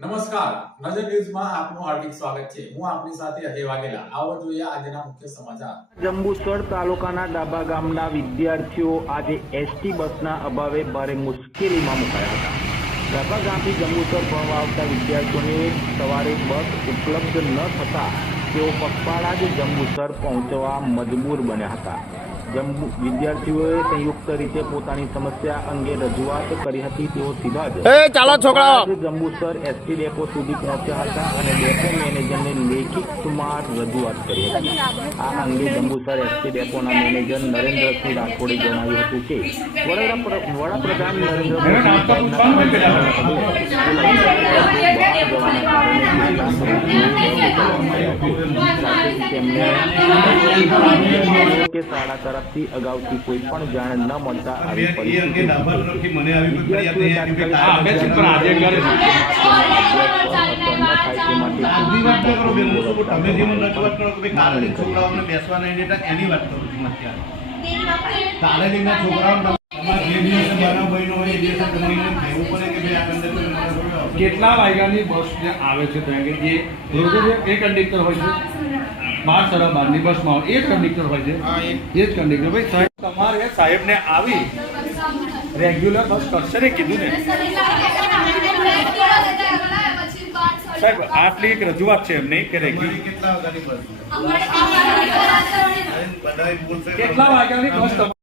નમસ્કાર. નજર ન્યૂઝમાં આપનું હાર્દિક સ્વાગત છે. હું આપની સાથે અજય વાઘેલા. આવો જોઈએ આજના મુખ્ય સમાચાર. જંબુસર તાલુકાના ડાબા ગામના વિદ્યાર્થીઓ આજે એસટી બસના અભાવે ભારે મુશ્કેલીમાં મુકાયા હતા. ડાબા ગામથી જંબુસર ભણવા આવતા વિદ્યાર્થીઓને સવારે બસ ઉપલબ્ધ ન થતા તેઓ પગપાળા જ જંબુસર પહોંચવા મજબૂર બન્યા હતા. જંબુ વિદ્યાર્થીઓએ સંયુક્ત રીતે પોતાની સમસ્યા અંગે રજૂઆત કરી હતી. તેઓ સીધા જ એ ચાલો છોકરા જંબુસર એસટી ડેપો સુધી પહોંચ્યા હતા અને ડેપો મેનેજરને લેખિતમાં રજૂઆત કરી હતી. આ અંગે જંબુસર એસટી ડેપોના મેનેજર નરેન્દ્રસિંહ રાઠોડે જણાવ્યું હતું કે વડાપ્રધાન નરેન્દ્ર મોદી કે શાળા તરફથી અગાઉથી કોઈ પણ જાણ ન મળતા આવી એ હોય. કેટલા વાગ્યાની બસ જે આવે છે ત્યાં કે જે છે એ કંડક્ટર હોય છે? બાર સાડા બારની બસમાં આવે. એ જ કંડક્ટર હોય છે? એ. જ કંડક્ટર. ભાઈ સાહેબ તમારે સાહેબને આવી રેગ્યુલર બસ કરશે ને કીધું ને? સાહેબ આટલી એક રજૂઆત છે એમની કે રેગ્યુલર કેટલા વાગ્યાની બસ કેટલા વાગ્યાની બસ